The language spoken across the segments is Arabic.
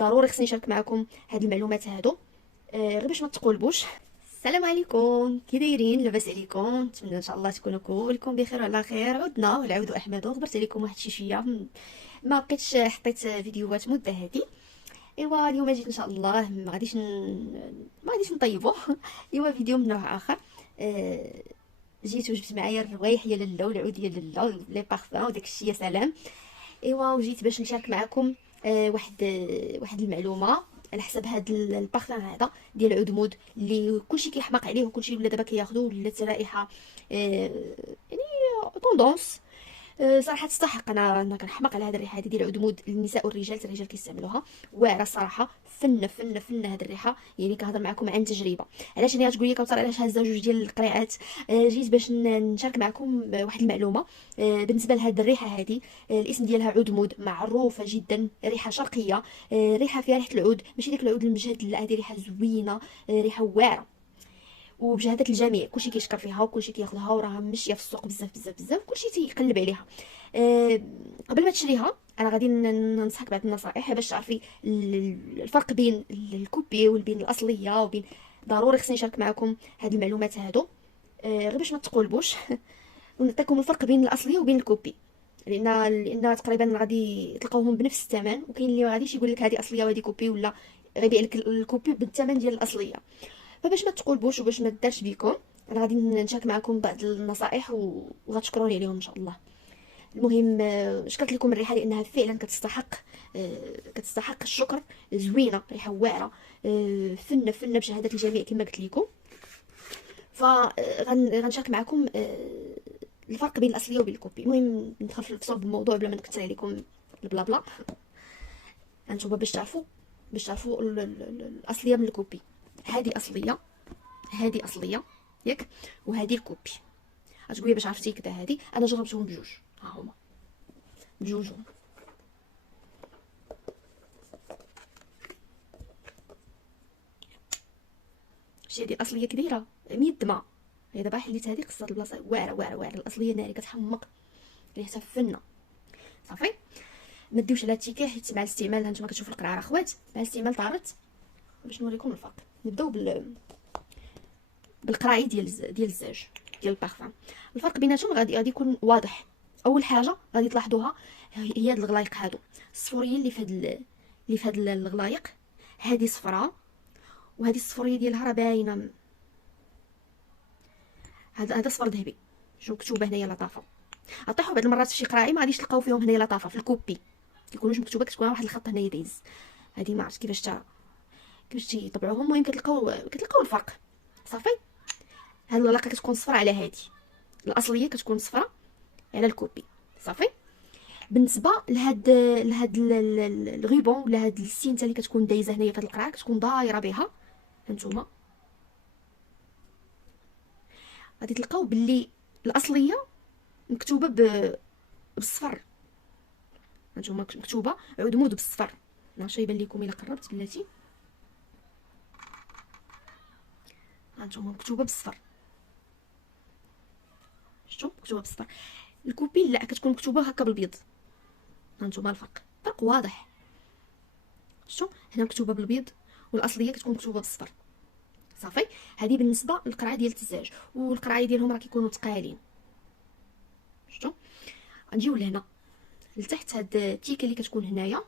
ضروري خصني نشارك معكم هاد المعلومات هادو، غير باش ما تقولبوش. السلام عليكم، كي دايرين؟ لاباس عليكم؟ نتمنى ان شاء الله تكونوا كلكم بخير وعلى خير. عدنا والعود احمد، غبرت عليكم واحد شي شويه، ما بقيتش حطيت فيديوهات مده هادي. ايوا اليوم جيت ان شاء الله، ما غاديش نطيبو ايوا فيديو من نوع اخر. آه، جيت وجبت معايا الروايح ديال لاله والعود ديال لاله، لي بارفان وداك الشيء، يا سلام. ايوا وجيت باش نشارك معكم واحد المعلومه على حسب هاد البارفان هذا ديال عود مود اللي كلشي كيحماق عليه وكلشي ولا دابا كياخذوه، ولات رائحه يعني طوندونس. صراحه تستحق. انا كنحماق على هذه الريحه هذه ديال عود النساء والرجال، الرجال كيستعملوها، واعره الصراحه. فن هذه الريحه، يعني كنهضر معكم عن تجربه. علاش انا غتقول لي كوثر علاش هازه جوج ديال القريعات؟ جيت باش نشارك معكم واحد المعلومه بالنسبه لهذه الريحه هذه. الاسم ديالها عود مود، معروفه جدا، ريحه شرقيه. ريحه فيها ريحه العود، ماشي داك العود المجهد، لا هذه ريحه زوينه، ريحه واعره وبشهاده الجميع. كلشي كيشكر فيها وكلشي كياخذها، وراها ماشيه في السوق بزاف بزاف بزاف، كلشي تيقلب عليها. قبل ما تشريها انا غادي ننصحك بعض النصائح باش تعرفي الفرق بين الكوبي وبين الاصليه وبين. ضروري خصني نشارك معكم هاد المعلومات هادو، غير باش ما تقولبوش ونعطيكم الفرق بين الاصليه وبين الكوبي، لان تقريبا غادي تلقاوهم بنفس الثمن، وكاين اللي ما غاديش يقول لك هذه اصليه وهذه كوبي، ولا غيبيع لك الكوبي بالثمن ديال الاصليه. فباش ما تقولبوش وباش ما تدارش بيكم، انا غادي نشارك معكم بعض النصائح وغتشكروني عليهم ان شاء الله. المهم، شكرت لكم الريحه لانها فعلا كتستحق الشكر. زوينه، ريحه واعره، فن بشهاده الجميع كما قلت لكم. فغنشارك معكم الفرق بين الاصليه وبين الكوبي. المهم ندخل في صلب الموضوع بلا ما نكثر عليكم البلا بلا. انتم باش تعرفوا الاصليه من الكوبي. هذه اصليه، هذه اصليه ياك، وهذه الكوبي. غتقولي باش عرفتي كذا؟ هذه انا جربتهم بجوج، ها هما بجوجهم. شتي هذه الاصليه كبيره ميدمه، هي دابا حليت هذه قصات البلاصه واعره الاصليه ناري كتحمق، ريحتها فنه. صافي، ما ديوش على التيكي، حيت مع الاستعمال هانتوما كتشوفوا القرعه اخوات، مع الاستعمال طارت. باش نوريكم الفرق، نبداو بالقراعي ديال الزاج ديال البارفان. الفرق بيناتهم غادي يكون واضح. اول حاجه غادي تلاحظوها هي هاد الغلايق هادو الصفوريين اللي في هاد الغلايق. هذه صفراء، وهذه الصفوريه ديالها راه باينه. هذا صفر ذهبي، شوف مكتوبه هنايا لطافه. غطيحوا بعض المرات في شي قراعي ما غاديش تلقاو فيهم هنايا لطافه، في الكوبي كيكونوش مكتوبه، كتكون واحد الخط هنايا دايز. هذه ما عرفت كيفاش تيطبعوهم، المهم كتلقاو الفرق. صافي، هاد الغلاقه كتكون صفراء على هادي، الاصليه كتكون صفراء على الكوبي. صافي، بالنسبه لهاد الغيبون ولا هاد السينتا اللي كتكون دايزه هنايا في هاد القرعه، كتكون دايره بها. هانتوما غادي تلقاو باللي الاصليه مكتوبه بالصفر. هانتوما مكتوبه عود مود بالصفر، نعرفش يبان لكم الا قربت بلاتي. هانتوما مكتوبه بالصفر، شفتوا مكتوبه بالصفر. الكوبي لا، كتكون مكتوبه هكا بالبيض. هانتوما الفرق، فرق واضح. شفتوا هنا مكتوبه بالبيض، والاصليه كتكون مكتوبه بالصفر. صافي، هذه بالنسبه للقرعه ديال التزاج، والقرعه ديالهم راه كيكونوا ثقالين. شفتوا؟ غنجيو لهنا لتحت، هاد التيكه اللي كتكون هنايا،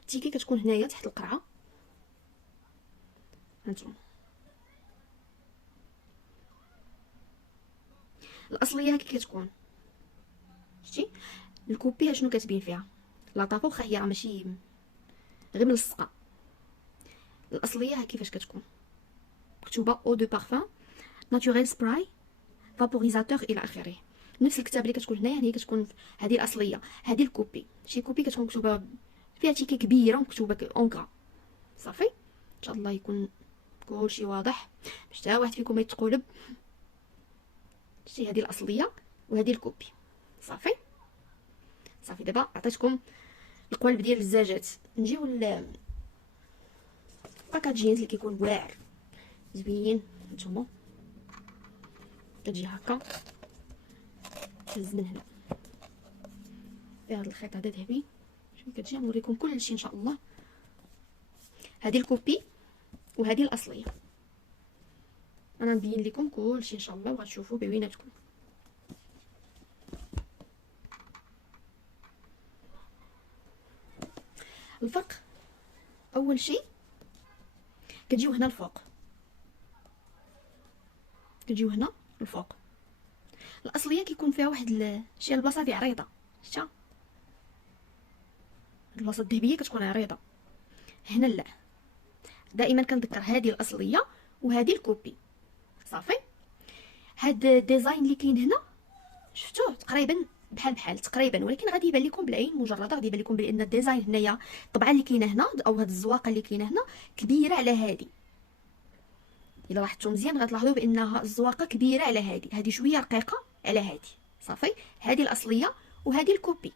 التيكه كتكون هنايا تحت القرعه. هانتوما الاصليه هكا كتكون، شتي؟ الكوبي شنو كتبين فيها؟ لطافه، واخا هي راه ماشي غير ملصقه. الاصليه ها كيفاش كتكون مكتوبه او دو بارفان ناتوريل سبراي فابوريزاتور الى اخره. نفس الكتاب اللي كتكون هنايا هي كتكون هذه الاصليه. هذه الكوبي، شي كوبي كتكون مكتوبه فيها تيكي كبيره ومكتوبه اونكا. صافي، ان شاء الله يكون كلشي واضح باش تا واحد فيكم ما يتقولب. شتي هذه الاصليه وهذه الكوبي. صافي صافي، دابا عطيتكم القوالب ديال الزجاجات. نجيو الباكاجينز اللي كيكون واعر زوين. نتوما كتجي هكا، تهز من هنا فيها هاد الخيط هذا ذهبي، كتجي نوريكم كلشي ان شاء الله. هذه الكوبي وهذه الاصليه، انا نبين لكم كلشي ان شاء الله وغتشوفوا بويناتكم. الفرق اول شيء كتجيو هنا الفوق، كتجيو هنا الفوق. الاصليه كيكون فيها واحد شي البلاصه دي عريضه، شتا البلاصه الذهبيه كتكون عريضه. هنا لا، دائما كنذكر هذه الاصليه وهذه الكوبي صافي. هاد الديزاين اللي كاين هنا شفتوه تقريبا بحال تقريبا، ولكن غادي يبان لكم بالعين مجرده، غادي يبان لكم بان الديزاين هنايا الطبعه اللي كاينه هنا او هاد الزواقه اللي كاينه هنا كبيره على هذه. الا لاحظتوا مزيان غتلاحظوا بانها الزواقه كبيره على هذه شويه رقيقه على هذه صافي. هذه الاصليه وهذه الكوبي.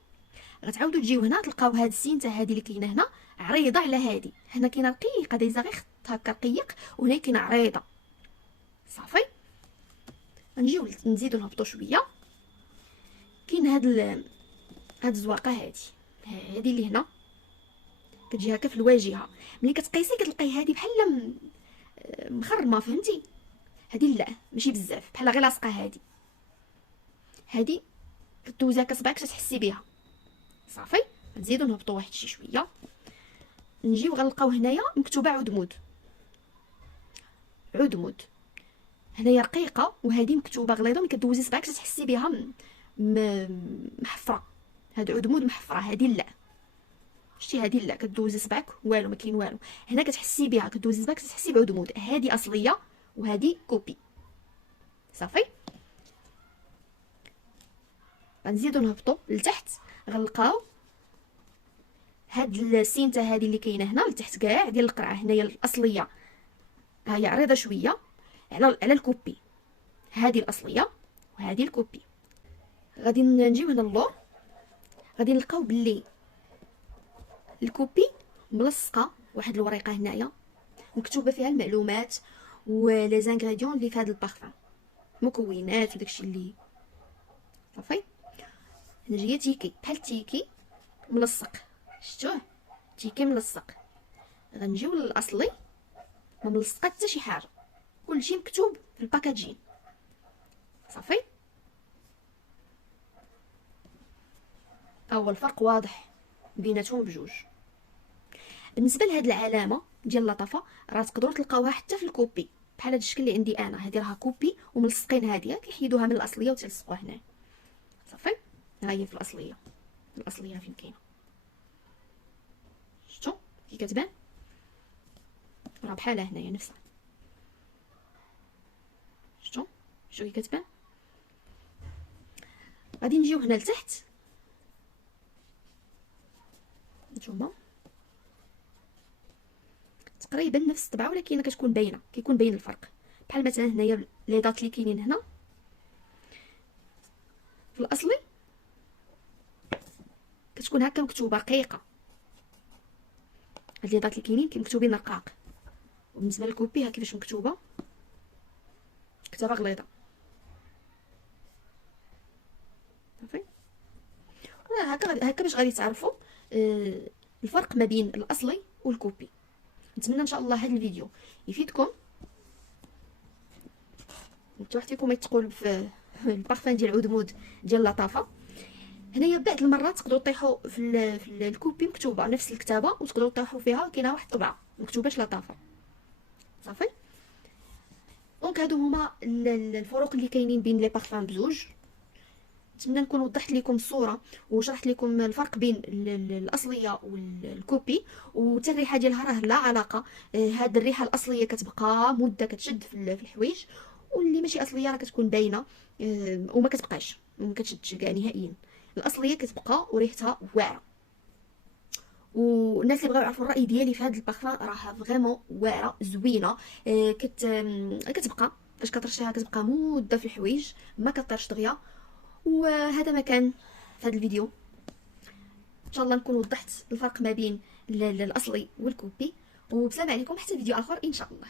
غتعاودوا تجيو هنا تلقاو هاد السينته هذه اللي كاينه هنا عريضه على هذه. هنا كاينه رقيقه دايزه غير هكا رقيق، وهنا كاينه عريضه صافي. غنجيو نزيدو نهبطوا شويه. كاين هاد الزواقه هذه اللي هنا كتجي هكا في الواجهه، ملي كتقيسي كتلقاي هذه بحال مخرمه، فهمتي؟ هذه لا ماشي بزاف، بحال غير لاصقه. هذه كدوزها كصبعك تحسي بها صافي. نزيدو نهبطوا واحد شي شويه. نجيو غنلقاو هنايا مكتوبه عدمود هنايا رقيقه، وهذه مكتوبه غليظه. ملي كدوزي صبعك تحسي بها محفره. هاد عدمود محفره، هذه لا. شتي هذه لا، كدوزي صبعك والو ما كاين والو. هنا كتحسي بها، كدوزي صبعك تحسي بعدمود. هذه اصليه وهذه كوبي صافي. غنزيدو نهبطوا لتحت. غنلقاو هاد السينته هذه اللي كاينه هنا لتحت كاع ديال القرعه. هنايا الاصليه ها هي عريضه شويه على الكوبي. هذه الاصليه وهذه الكوبي. غادي نجيو هنا اللور، غادي نلقاو باللي الكوبي ملصقه واحد الوريقه هنايا مكتوبه فيها المعلومات ولي زانغريديون اللي في هذا البارفان، مكونات وداكشي اللي صافي. هنا جايه تيكي بحال تيكي ملصق، شفتوه تيكي ملصق. غنجيو للاصلي ما ملصقه حتى شي حاجه، كلشي مكتوب في الباكاجين صافي. اول فرق واضح بيناتهم بجوج. بالنسبه لهاد العلامه ديال اللطافه راه تقدروا تلقاوها حتى في الكوبي بحال هاد الشكل اللي عندي انا. هذه راها كوبي وملصقين، هذه كيحيدوها من الاصليه وتلصقوها هنا صافي. ها هي في الاصليه فين كاينه، شفتوا كي كتبان راه بحالها هنايا نفسها. شفتوا كي كتبان. غادي نجيو هنا لتحت، نتوما تقريبا نفس الطبعه ولكن كتكون باينه، كيكون باين الفرق. بحال مثلا هنايا لي دات اللي كاينين هنا في الاصلي كتكون هكا مكتوبه رقيقه. هاد لي دات اللي كاينين مكتوبين رقاق، وبالنسبه للكوبي ها كيفاش مكتوبه كتابه غليظه صافي. هكا باش غادي تعرفوا الفرق ما بين الاصلي والكوبي. نتمنى ان شاء الله هذا الفيديو يفيدكم، حتى واحد فيكم يتقول في البارفان ديال عدمود ديال اللطافه. هنايا بعض المرات تقدروا تطيحوا في الكوبي مكتوبه نفس الكتابه، وتقدروا تطيحوا فيها كاينه واحد الطبعه مكتوباش لطافه صافي. دونك هادو هما الفروق اللي كاينين بين لي بارفان بزوج. نتمنى نكون وضحت لكم الصوره وشرحت لكم الفرق بين الاصليه والكوبي. وحتى الريحه ديالها راه لا علاقه. هاد الريحه الاصليه كتبقى مده كتشد في الحوايج، واللي ماشي اصليه راه كتكون باينه وما كتبقاش ما كتشدش كاع نهائيا. الاصليه كتبقى وريحتها واعره. والناس اللي بغاو يعرفوا الراي ديالي في هذا البارفان راه فريمون واعره زوينه. كتبقى فاش كترشيها كتبقى مده في الحوايج ما كطيرش دغيا. وهذا ما كان في هذا الفيديو. ان شاء الله نكون وضحت الفرق ما بين الاصلي والكوبي. وبسلام عليكم حتى فيديو اخر ان شاء الله.